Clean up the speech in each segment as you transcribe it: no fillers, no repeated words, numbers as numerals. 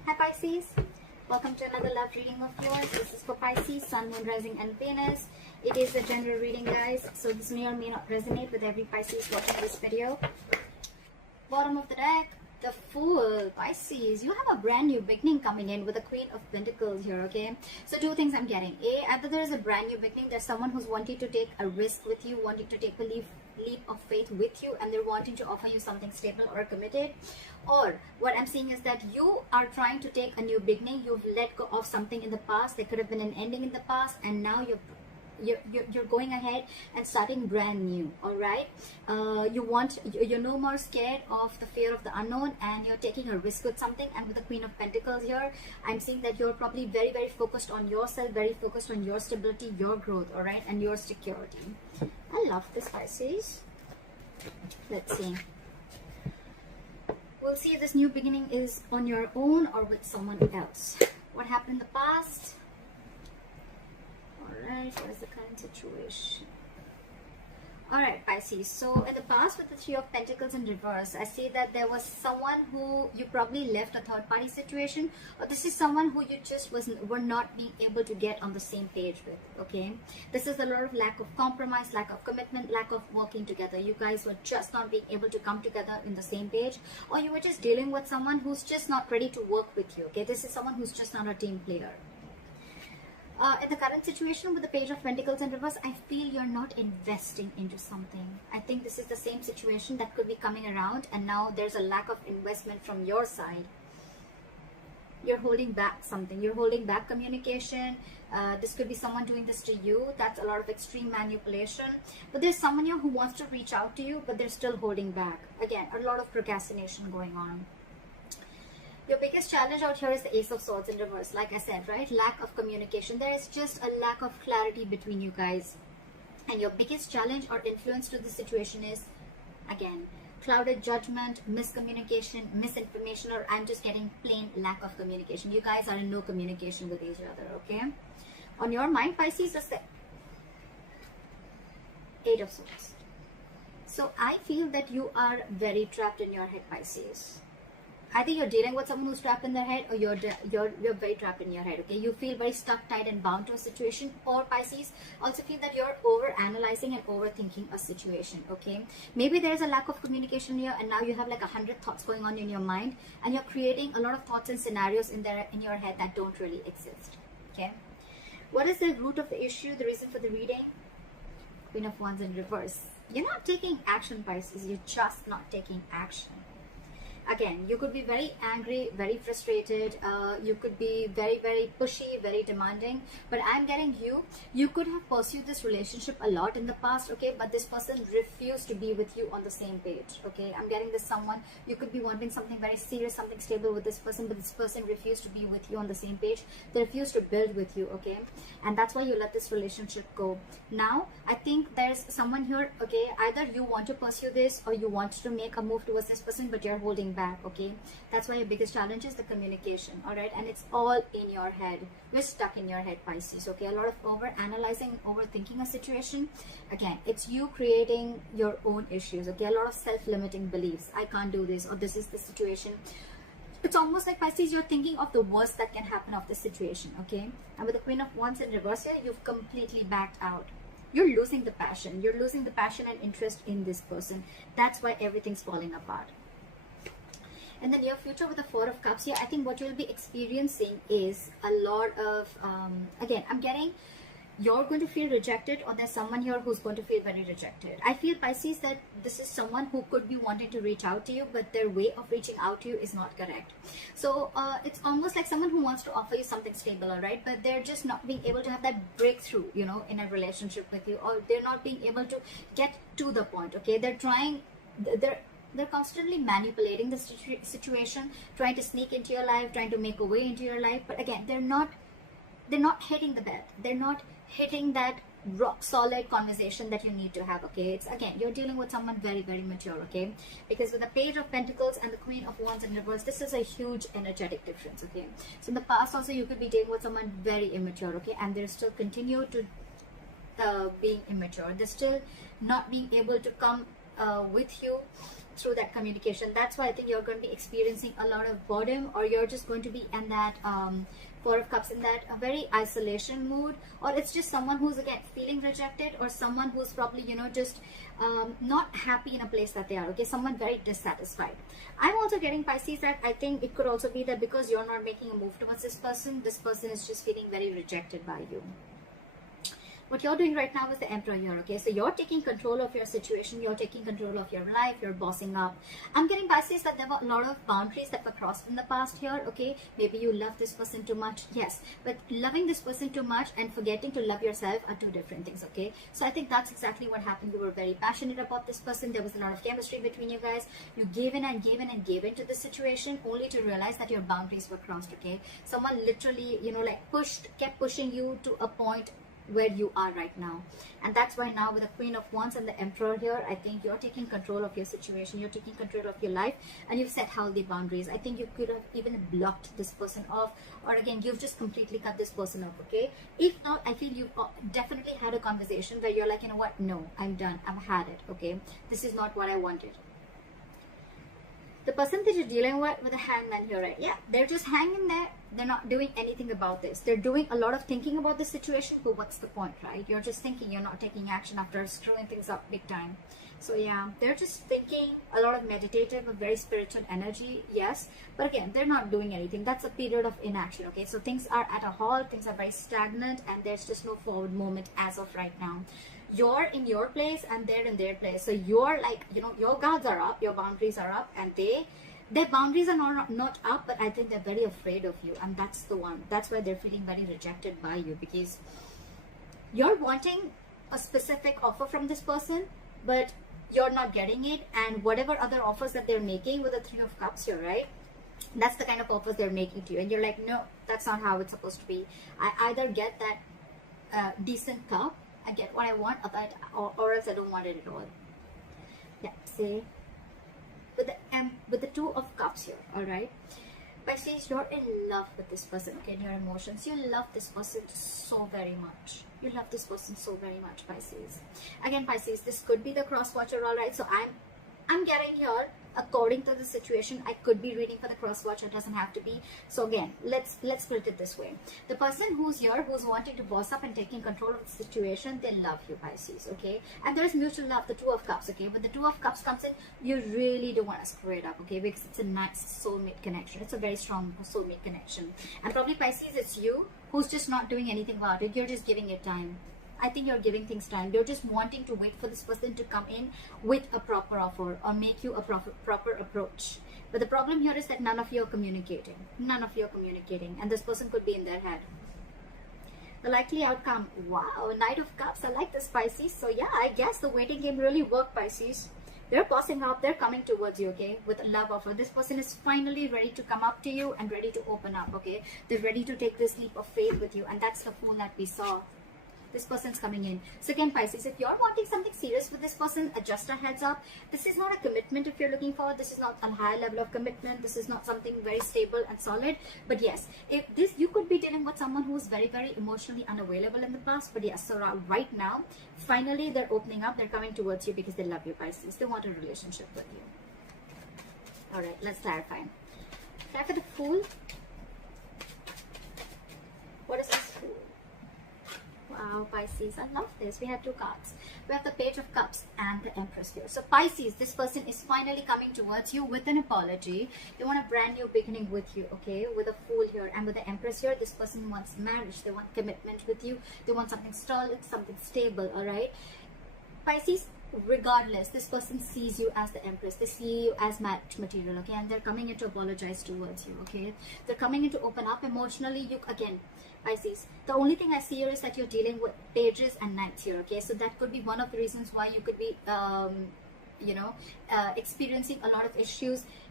Hi Pisces, welcome to another love reading of yours. This is for Pisces, Sun, Moon, Rising and Venus. It is a general reading, guys, so this may or may not resonate with every Pisces watching this video. Bottom of the deck, the Fool. Pisces, you have a brand new beginning coming in with the Queen of Pentacles here, okay? So two things I'm getting. A, either there is a brand new beginning, there's someone who's wanting to take a risk with you, wanting to take a leap of faith with you, and they're wanting to offer you something stable or committed. Or what I'm seeing is that you are trying to take a new beginning. You've let go of something in the past. There could have been an ending in the past, and now you're going ahead and starting brand new. All right, you're no more scared of the fear of the unknown, and you're taking a risk with something. And with the Queen of Pentacles here, I'm seeing that you're probably very, very focused on yourself, very focused on your stability, your growth, all right, and your security. I love this, Pisces. Let's see. We'll see if this new beginning is on your own or with someone else. What happened in the past? Alright, what is the current situation? Alright, Pisces. So in the past with the Three of Pentacles in reverse, I see that there was someone who you probably left a third party situation, or this is someone who you just were not being able to get on the same page with, okay? This is a lot of lack of compromise, lack of commitment, lack of working together. You guys were just not being able to come together in the same page, or you were just dealing with someone who's just not ready to work with you, okay? This is someone who's just not a team player. In the current situation with the Page of Pentacles in reverse, I feel you're not investing into something. I think this is the same situation that could be coming around, and now there's a lack of investment from your side. You're holding back something. You're holding back communication. This could be someone doing this to you. That's a lot of extreme manipulation. But there's someone here who wants to reach out to you, but they're still holding back. Again, a lot of procrastination going on. Your biggest challenge out here is the Ace of Swords in reverse. Like I said, right? Lack of communication. There is just a lack of clarity between you guys. And your biggest challenge or influence to the situation is, again, clouded judgment, miscommunication, misinformation, or I'm just getting plain lack of communication. You guys are in no communication with each other, okay? On your mind, Pisces, is the Eight of Swords. So I feel that you are very trapped in your head, Pisces. Either you're dealing with someone who's trapped in their head, or you're very trapped in your head, okay? You feel very stuck, tight and bound to a situation. Or Pisces, also feel that you're over analyzing and overthinking a situation, okay? Maybe there's a lack of communication here, and now you have like 100 thoughts going on in your mind, and you're creating a lot of thoughts and scenarios in your head that don't really exist, okay? What is the root of the issue, the reason for the reading? Queen of Wands in reverse. You're not taking action, Pisces. You're just not taking action. Again, you could be very angry, very frustrated. You could be very, very pushy, very demanding. But I'm getting you could have pursued this relationship a lot in the past, okay? But this person refused to be with you on the same page, okay? I'm getting this someone, you could be wanting something very serious, something stable with this person, but this person refused to be with you on the same page. They refused to build with you, okay? And that's why you let this relationship go. Now, I think there's someone here, okay? Either you want to pursue this, or you want to make a move towards this person, but you're holding back, okay? That's why your biggest challenge is the communication, all right? And it's all in your head. We're stuck in your head, Pisces, okay? A lot of over analyzing, overthinking a situation. Again, it's you creating your own issues, okay? A lot of self-limiting beliefs. I can't do this, or this is the situation. It's almost like, Pisces, you're thinking of the worst that can happen of the situation, okay? And with the Queen of Wands in reverse here, you've completely backed out. You're losing the passion. You're losing the passion and interest in this person. That's why everything's falling apart. In the near future with the Four of Cups here, I think what you'll be experiencing is a lot of, again, I'm getting you're going to feel rejected, or there's someone here who's going to feel very rejected. I feel, Pisces, that this is someone who could be wanting to reach out to you, but their way of reaching out to you is not correct. So it's almost like someone who wants to offer you something stable, all right? But they're just not being able to have that breakthrough, you know, in a relationship with you, or they're not being able to get to the point, okay? They're constantly manipulating the situation, trying to sneak into your life, trying to make a way into your life. But again, they're not hitting the bed. They're not hitting that rock solid conversation that you need to have, okay? It's, again, you're dealing with someone very, very mature, okay? Because with the Page of Pentacles and the Queen of Wands in reverse, this is a huge energetic difference, okay? So in the past also, you could be dealing with someone very immature, okay? And they're still continue to being immature. They're still not being able to come with you through that communication. That's why I think you're going to be experiencing a lot of boredom, or you're just going to be in that Four of Cups, in that very isolation mood, or it's just someone who's again feeling rejected, or someone who's probably, you know, just not happy in a place that they are, okay, someone very dissatisfied. I'm also getting, Pisces, that I think it could also be that because you're not making a move towards this person is just feeling very rejected by you. What you're doing right now is the Emperor here, okay? So you're taking control of your situation, you're taking control of your life, you're bossing up. I'm getting, Pisces, that there were a lot of boundaries that were crossed in the past here, okay? Maybe you love this person too much, yes. But loving this person too much and forgetting to love yourself are two different things, okay? So I think that's exactly what happened. You were very passionate about this person. There was a lot of chemistry between you guys. You gave in and gave in and gave into the situation, only to realize that your boundaries were crossed, okay? Someone literally, you know, like kept pushing you to a point where you are right now. And that's why now with the Queen of Wands and the Emperor here, I think you're taking control of your situation, you're taking control of your life, and you've set healthy boundaries. I think you could have even blocked this person off, or again, you've just completely cut this person off, okay? If not, I feel you definitely had a conversation where you're like, you know what, no, I'm done, I've had it, okay? This is not what I wanted. The person that you're dealing with the Hangman here, right? Yeah, they're just hanging there. They're not doing anything about this. They're doing a lot of thinking about the situation, but what's the point, right? You're just thinking, you're not taking action after screwing things up big time. So yeah, they're just thinking, a lot of meditative, a very spiritual energy, yes. But again, they're not doing anything. That's a period of inaction, okay? So things are at a halt, things are very stagnant, and there's just no forward movement as of right now. You're in your place and they're in their place. So you're like, you know, your guards are up, your boundaries are up, and their boundaries are not up, but I think they're very afraid of you. And that's the one. That's why they're feeling very rejected by you, because you're wanting a specific offer from this person, but you're not getting it. And whatever other offers that they're making with the Three of Cups here, right? That's the kind of offers they're making to you. And you're like, no, that's not how it's supposed to be. I either get that decent cup, I get what I want, or else I don't want it at all. Yeah, see, with the Two of Cups here, all right? Pisces, you're in love with this person, okay? In your emotions, you love this person so very much. You love this person so very much, Pisces. Again, Pisces, this could be the cross watcher, all right? So I'm getting here, according to the situation, I could be reading for the cross watcher, it doesn't have to be. So again, let's split it this way. The person who's here, who's wanting to boss up and taking control of the situation, they love you, Pisces, okay? And there's mutual love, the Two of Cups, okay? But the Two of Cups comes in, you really don't want to screw it up, okay? Because it's a nice soulmate connection. It's a very strong soulmate connection. And probably, Pisces, it's you who's just not doing anything about it. You're just giving it time. I think you're giving things time. You're just wanting to wait for this person to come in with a proper offer or make you a proper approach. But the problem here is that none of you are communicating. None of you are communicating. And this person could be in their head. The likely outcome. Wow, Knight of Cups. I like this, Pisces. So yeah, I guess the waiting game really worked, Pisces. They're bossing up. They're coming towards you, okay, with a love offer. This person is finally ready to come up to you and ready to open up, okay? They're ready to take this leap of faith with you. And that's the Fool that we saw. This person's coming in. So again, Pisces, if you're wanting something serious with this person, just a heads up, this is not a commitment if you're looking for. This is not a high level of commitment. This is not something very stable and solid. But yes, if this, you could be dealing with someone who's very, very emotionally unavailable in the past. But yes, so right now, finally, they're opening up. They're coming towards you because they love you, Pisces. They want a relationship with you. All right, let's clarify. Clarify the Fool. What is this Fool? Wow, Pisces, I love this. We have two cards. We have the Page of Cups and the Empress here. So Pisces, this person is finally coming towards you with an apology. They want a brand new beginning with you, okay? With a Fool here and with the Empress here, this person wants marriage. They want commitment with you. They want something solid, something stable, all right? Pisces, regardless, this person sees you as the Empress. They see you as match material, okay? And they're coming in to apologize towards you, okay? They're coming in to open up emotionally. You, again, Pisces, the only thing I see here is that you're dealing with Pages and Knights here, okay? So that could be one of the reasons why you could be, experiencing a lot of issues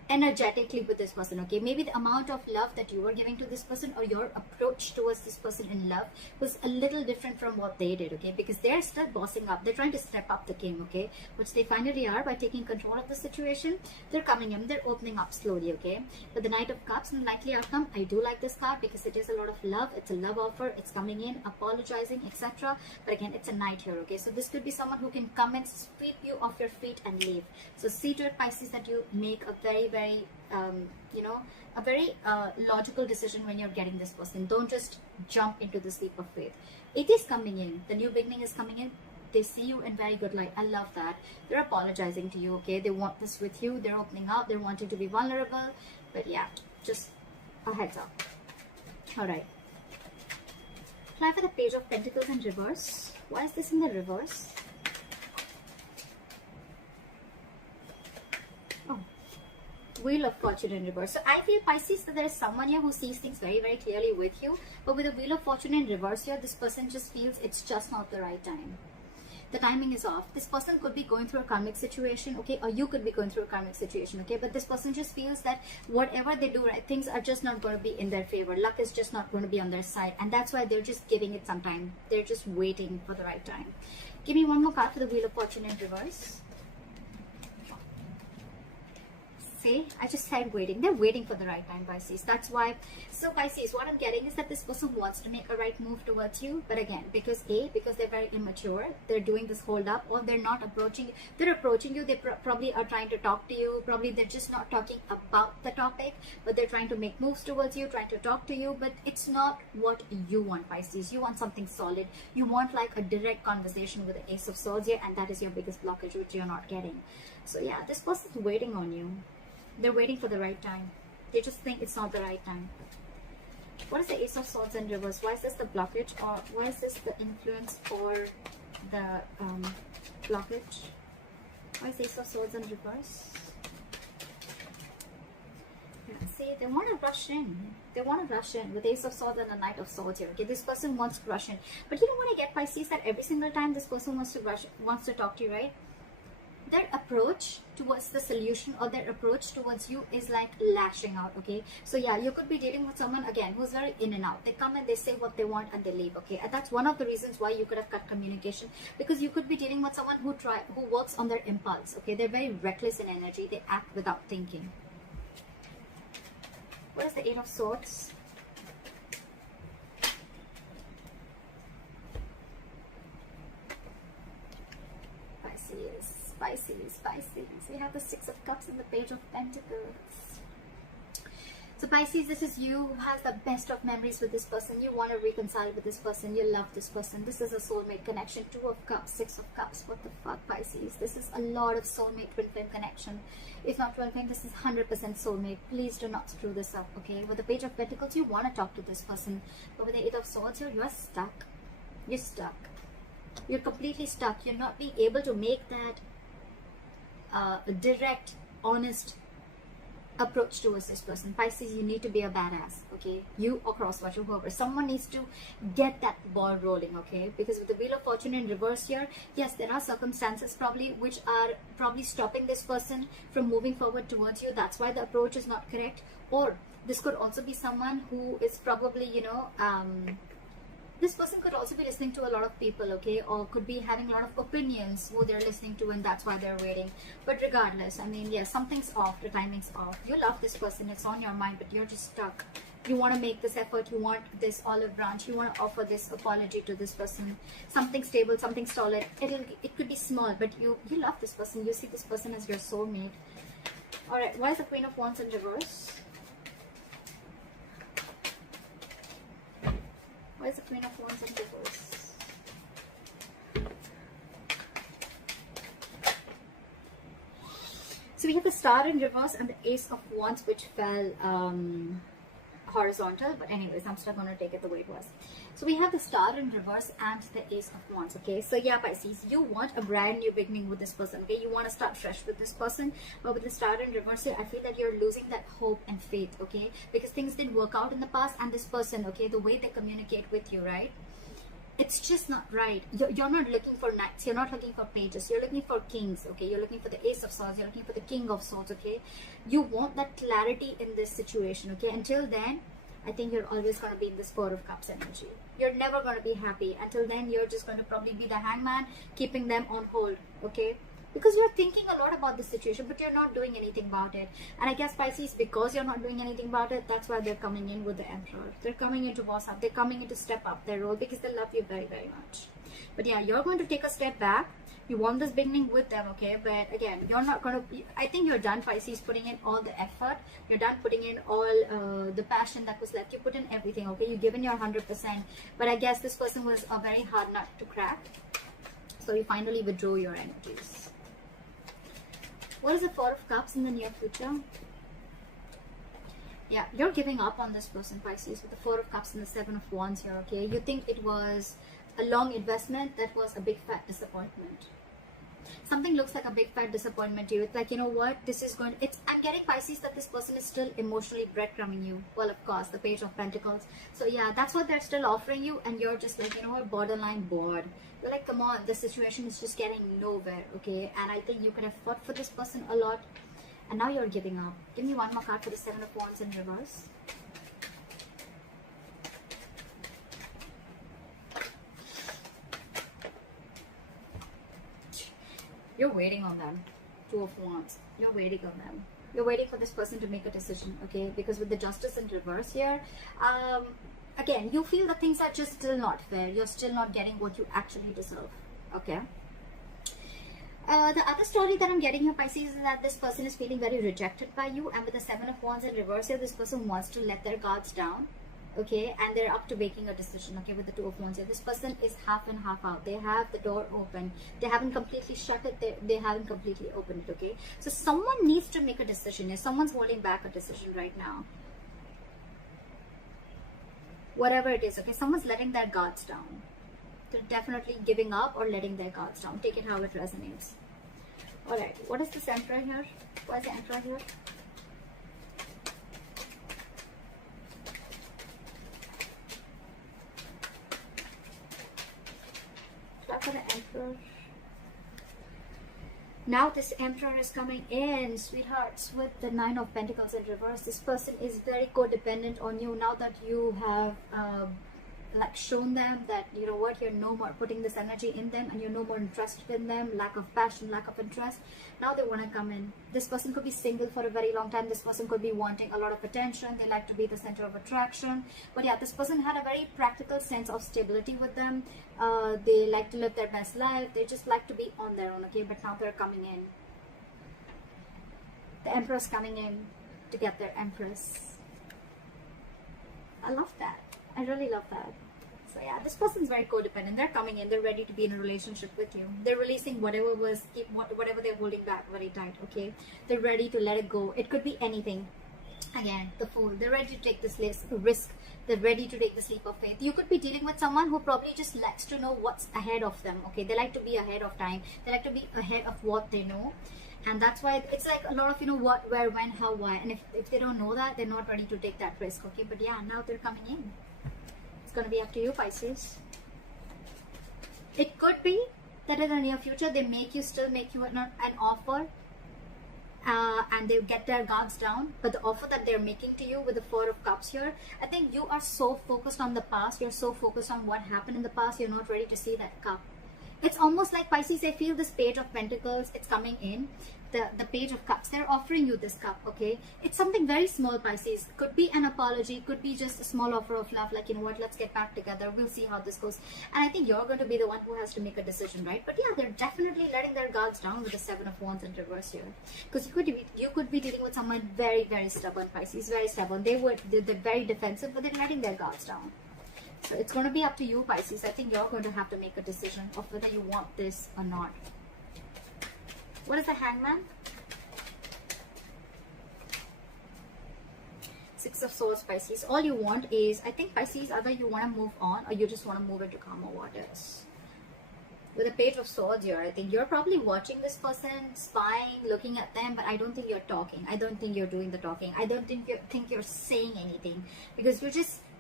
energetically with this person, okay? Maybe the amount of love that you were giving to this person, or your approach towards this person in love, was a little different from what they did, okay? Because they're still bossing up, they're trying to step up the game, okay? Which they finally are by taking control of the situation. They're coming in, they're opening up slowly, okay? But the Knight of Cups and likely outcome, I do like this card because it is a lot of love. It's a love offer, it's coming in, apologizing, etc. But again, it's a knight here, okay? So this could be someone who can come and sweep you off your feet and leave. So see to it, Pisces, that you make a very you know, a very logical decision when you're getting this person. Don't just jump into the leap of faith. It is coming in, the new beginning is coming in. They see you in very good light. I love that. They're apologizing to you, okay? They want this with you. They're opening up, they're wanting to be vulnerable. But yeah, just a heads up. All right, apply for the Page of Pentacles in reverse. Why is this in the reverse? Wheel of Fortune in reverse. So I feel, Pisces, that there is someone here who sees things very clearly with you, but with the Wheel of Fortune in reverse here, this person just feels it's just not the right time. The timing is off. This person could be going through a karmic situation, okay, or you could be going through a karmic situation, okay, but this person just feels that whatever they do, right, things are just not going to be in their favor. Luck is just not going to be on their side, and that's why they're just giving it some time. They're just waiting for the right time. Give me one more card for the Wheel of Fortune in reverse. See, I just said waiting. They're waiting for the right time, Pisces. That's why. So Pisces, what I'm getting is that this person wants to make a right move towards you, but again, because they're very immature, they're doing this hold up, or they're not approaching you. They're approaching you, they probably are trying to talk to you, probably they're just not talking about the topic, but they're trying to make moves towards you, trying to talk to you, but it's not what you want, Pisces. You want something solid. You want like a direct conversation with the Ace of Swords here, and that is your biggest blockage, which you're not getting. So yeah, this person's waiting on you. They're waiting for the right time. They just think it's not the right time. What is the Ace of Swords in reverse? Why is this the blockage, or why is this the influence or the blockage? Why is the Ace of Swords in reverse? Yeah, see, they want to rush in. They want to rush in with Ace of Swords and the Knight of Swords here. Okay, this person wants to rush in. But you don't want to get, Pisces, that every single time this person wants to talk to you, right? Their approach towards the solution, or their approach towards you, is like lashing out, okay? So yeah, you could be dealing with someone, again, who's very in and out. They come and they say what they want and they leave, okay? And that's one of the reasons why you could have cut communication, because you could be dealing with someone who works on their impulse, okay? They're very reckless in energy. They act without thinking. What is the Eight of Swords? Pisces. We have the Six of Cups and the Page of Pentacles. So Pisces, this is you who has the best of memories with this person. You want to reconcile with this person. You love this person. This is a soulmate connection. Two of Cups, Six of Cups. What the fuck, Pisces? This is a lot of soulmate twin flame connection. If not twin flame, this is 100% soulmate. Please do not screw this up, okay? With the Page of Pentacles, you want to talk to this person. But with the Eight of Swords here, you are stuck. You're stuck. You're completely stuck. You're not being able to make that direct, honest approach towards this person. Pisces, you need to be a badass, okay? You or crosswatcher, whoever, someone needs to get that ball rolling, okay? Because with the Wheel of Fortune in reverse here, yes, there are circumstances probably which are probably stopping this person from moving forward towards you. That's why the approach is not correct. Or this could also be someone who is probably, you know, this person could also be listening to a lot of people, okay, or could be having a lot of opinions who they're listening to, and that's why they're waiting. But regardless, I mean, yeah, something's off, the timing's off. You love this person, it's on your mind, but you're just stuck. You want to make this effort, you want this olive branch, you want to offer this apology to this person, something stable, something solid. It could be small, but you love this person. You see this person as your soulmate. All right, why is the Queen of Wands in reverse? Why is the Queen of Wands in reverse? So we have the Star in reverse and the Ace of Wands, which fell horizontal. But anyways, I'm still going to take it the way it was. So we have the Star in reverse and the Ace of Wands, okay? So yeah, Pisces, you want a brand new beginning with this person, okay? You want to start fresh with this person. But with the Star in reverse, I feel that you're losing that hope and faith, okay? Because things didn't work out in the past, and this person, okay, the way they communicate with you, right? it's just not right. You're not looking for knights, you're not looking for pages, you're looking for kings, okay? You're looking for the ace of swords, you're looking for the king of swords, okay? You want that clarity in this situation, okay? Until then, I think you're always going to be in this Four of Cups energy. You're never going to be happy. Until then, you're just going to probably be the hangman, keeping them on hold, okay? Because you're thinking a lot about the situation, but you're not doing anything about it. And I guess Pisces, because you're not doing anything about it, that's why they're coming in with the Emperor. They're coming in to boss up. They're coming in to step up their role because they love you very, very much. But yeah, you're going to take a step back. You want this beginning with them, okay? But again, you're not going to... I think you're done, Pisces, putting in all the effort. You're done putting in all the passion that was left. You put in everything, okay? You've given your 100%. But I guess this person was a very hard nut to crack. So you finally withdrew your energies. What is the Four of Cups in the near future? Yeah, you're giving up on this person, Pisces, with the Four of Cups and the Seven of Wands here, okay? You think it was a long investment that was a big fat disappointment. Something looks like a big fat disappointment to you. It's like, you know what, this is going... I'm getting, Pisces, that this person is still emotionally breadcrumbing you. Well, of course, the Page of Pentacles. So yeah, that's what they're still offering you, and you're just like, you know what, borderline bored. You're like, come on, the situation is just getting nowhere, okay? And I think you could have fought for this person a lot, and now you're giving up. Give me one more card for the Seven of Wands in reverse. You're waiting on them. Two of Wands. You're waiting on them. You're waiting for this person to make a decision, okay? Because with the Justice in reverse here, again, you feel that things are just still not fair. You're still not getting what you actually deserve, okay? The other story that I'm getting here, Pisces, is that this person is feeling very rejected by you. And with the Seven of Wands in reverse here, this person wants to let their guards down, okay? And they're up to making a decision, okay? With the Two of Wands here, this person is half in, half out. They have the door open. They haven't completely shut it. They haven't completely opened it, okay? So someone needs to make a decision here. Someone's holding back a decision right now. Whatever it is, okay? Someone's letting their guards down. They're definitely giving up or letting their guards down. Take it how it resonates. Alright, what is this Emperor here? Why is the Emperor here? For the Emperor. Now this Emperor is coming in, sweethearts, with the Nine of Pentacles in reverse. This person is very codependent on you now that you have like shown them that, you know what, you're no more putting this energy in them and you're no more interested in them. Lack of passion, lack of interest. Now they want to come in. This person could be single for a very long time. This person could be wanting a lot of attention. They like to be the center of attraction. But yeah, this person had a very practical sense of stability with them. They like to live their best life. They just like to be on their own, okay? But now they're coming in. The Emperor's coming in to get their Empress. I love that. I really love that. So yeah, this person's very codependent. They're coming in. They're ready to be in a relationship with you. They're releasing whatever they're holding back very tight, okay? They're ready to let it go. It could be anything. Again, the Fool. They're ready to take this risk. They're ready to take this leap of faith. You could be dealing with someone who probably just likes to know what's ahead of them, okay? They like to be ahead of time. They like to be ahead of what they know. And that's why it's like a lot of, you know, what, where, when, how, why. And if they don't know that, they're not ready to take that risk, okay? But yeah, now they're coming in. It's going to be up to you, Pisces. It could be that in the near future, they still make you an offer. And they get their guards down. But the offer that they're making to you with the Four of Cups here, I think you are so focused on the past. You're so focused on what happened in the past. You're not ready to see that cup. It's almost like, Pisces, I feel this Page of Pentacles, it's coming in. The Page of Cups, they're offering you this cup, okay? It's something very small, Pisces. Could be an apology, could be just a small offer of love, like, you know what, let's get back together, we'll see how this goes. And I think you're going to be the one who has to make a decision, right? But yeah, they're definitely letting their guards down with the Seven of Wands in reverse here. Because you could be dealing with someone very, very stubborn, Pisces, very stubborn. They're very defensive, but they're letting their guards down. So it's going to be up to you, Pisces. I think you're going to have to make a decision of whether you want this or not. What is the Hangman? Six of Swords, Pisces. All you want is, I think, Pisces, either you want to move on or you just want to move into calmer waters. With the Page of Swords here, I think you're probably watching this person, spying, looking at them, but I don't think you're talking. I don't think you're doing the talking. I don't think you're saying anything, because you're just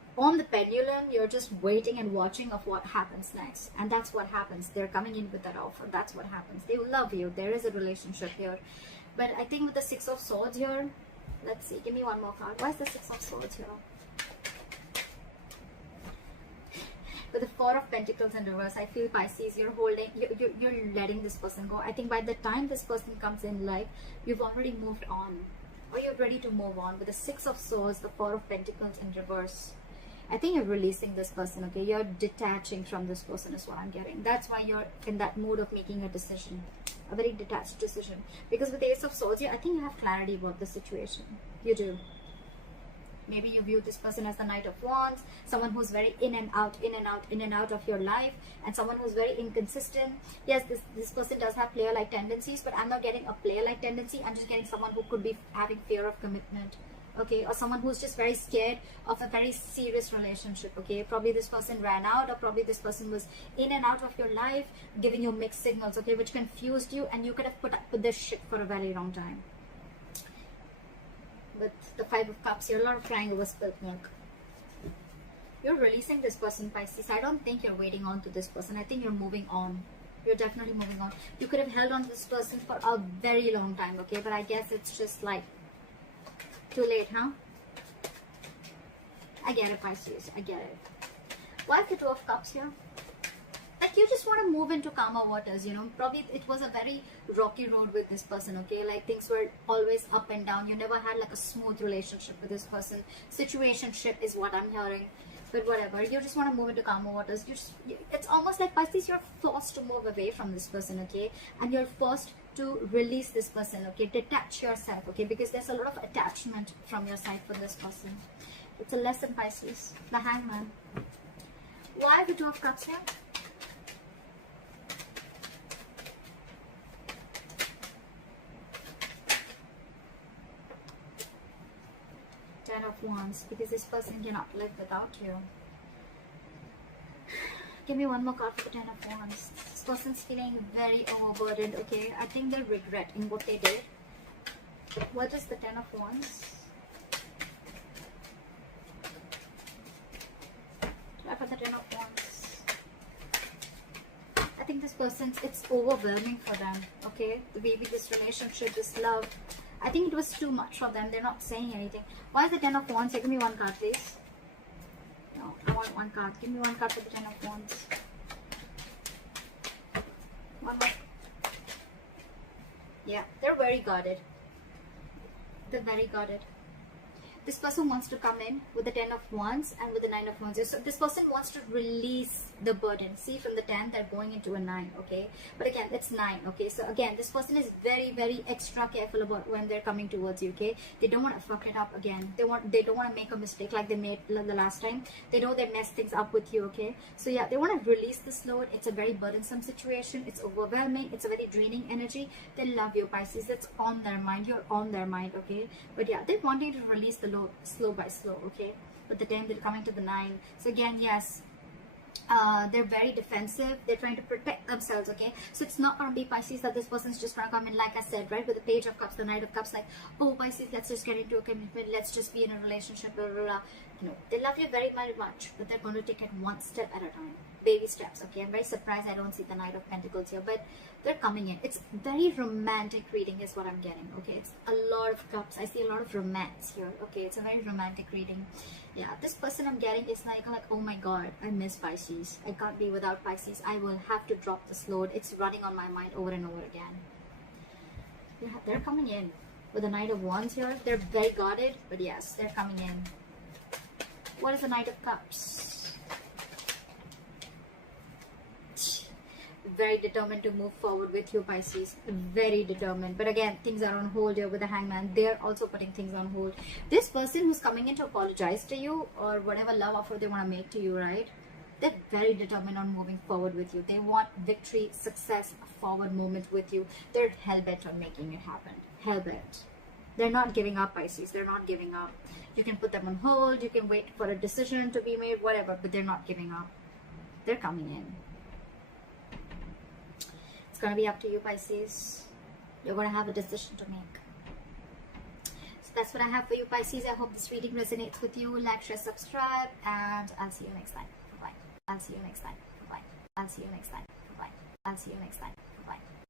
on the pendulum, you're just waiting and watching of what happens next. And that's what happens. They're coming in with that offer. That's what happens. They love you. There is a relationship here. But I think with the Six of Swords here, let's see, give me one more card. Why is the Six of Swords here? With the Four of Pentacles in reverse, I feel, Pisces, you're holding, you're letting this person go. I think by the time this person comes in life, you've already moved on, or you're ready to move on. With the Six of Swords, the Four of Pentacles in reverse, I think you're releasing this person, okay? You're detaching from this person is what I'm getting. That's why you're in that mood of making a decision, a very detached decision. Because with the Ace of Swords here, I think you have clarity about the situation. You do. Maybe you view this person as the Knight of Wands, someone who's very in and out, in and out, in and out of your life, and someone who's very inconsistent. Yes, this person does have player-like tendencies, but I'm not getting a player-like tendency. I'm just getting someone who could be having fear of commitment, okay? Or someone who's just very scared of a very serious relationship, okay? Probably this person ran out, or probably this person was in and out of your life, giving you mixed signals, okay, which confused you, and you could have put up with this shit for a very long time. With the Five of Cups, you're a lot of crying over spilt milk. You're releasing this person, Pisces. I don't think you're waiting on to this person. I think you're moving on. You're definitely moving on. You could have held on to this person for a very long time, okay? But I guess it's just like too late, huh? I get it, Pisces. I get it. Why is the Two of Cups here? Like, you just want to move into calmer waters, you know. Probably it was a very rocky road with this person, okay? Like, things were always up and down. You never had like a smooth relationship with this person. Situationship is what I'm hearing. But whatever, you just want to move into calmer waters. It's almost like, Pisces, you're forced to move away from this person, okay? And you're forced to release this person, okay? Detach yourself, okay? Because there's a lot of attachment from your side for this person. It's a lesson, Pisces. The Hangman. Why the Two of Cups here? Ten of Wands, because this person cannot live without you. Give me one more card for the Ten of Wands. This person's feeling very overburdened, okay? I think they're regretting what they did. What is the Ten of Wands? Try for the Ten of Wands. I think this person's, it's overwhelming for them, okay? Maybe this relationship, this love, I think it was too much for them. They're not saying anything. Why is the Ten of Wands? Give me one card, please. No, I want one card. Give me one card for the Ten of Wands. One more. Yeah, they're very guarded. They're very guarded. This person wants to come in with the Ten of Wands and with the Nine of Wands. So this person wants to release the burden. See, from the 10, they're going into a 9, okay? But again, it's 9, okay? So again, this person is very, very extra careful about when they're coming towards you, okay? They don't want to fuck it up again. They don't want to make a mistake like they made the last time. They know they messed things up with you, okay? So yeah, they want to release this load. It's a very burdensome situation. It's overwhelming. It's a very draining energy. They love you, Pisces. That's on their mind. You're on their mind, okay? But yeah, they're wanting to release the load slow by slow, okay? But the 10, they're coming to the 9. So again, yes, they're very defensive. They're trying to protect themselves, okay? So it's not going to be, Pisces, that this person's just going to come in, like I said, right? With the Page of Cups, the Knight of Cups, like, oh, Pisces, let's just get into a commitment. Let's just be in a relationship, blah, blah, blah. No, they love you very, very much, but they're going to take it one step at a time. Baby steps, okay? I'm very surprised I don't see the Knight of Pentacles here, but they're coming in. It's very romantic reading is what I'm getting, okay? It's a lot of cups. I see a lot of romance here, okay? It's a very romantic reading. Yeah, this person I'm getting is like, oh my god, I miss Pisces. I can't be without Pisces. I will have to drop this load. It's running on my mind over and over again. Yeah, they're coming in with the Knight of Wands here. They're very guarded, but yes, they're coming in. What is the Knight of Cups? Very determined to move forward with you, Pisces. Very determined. But again, things are on hold here with the Hangman. They're also putting things on hold. This person who's coming in to apologize to you, or whatever love offer they want to make to you, right? They're very determined on moving forward with you. They want victory, success, a forward movement with you. They're hell-bent on making it happen. Hell-bent. They're not giving up, Pisces. They're not giving up. You can put them on hold. You can wait for a decision to be made, whatever. But they're not giving up. They're coming in. It's going to be up to you, Pisces. You're going to have a decision to make. So that's what I have for you, Pisces. I hope this reading resonates with you. Like, share, subscribe, and I'll see you next time. Bye. I'll see you next time. Bye. I'll see you next time. Bye. I'll see you next time. Bye.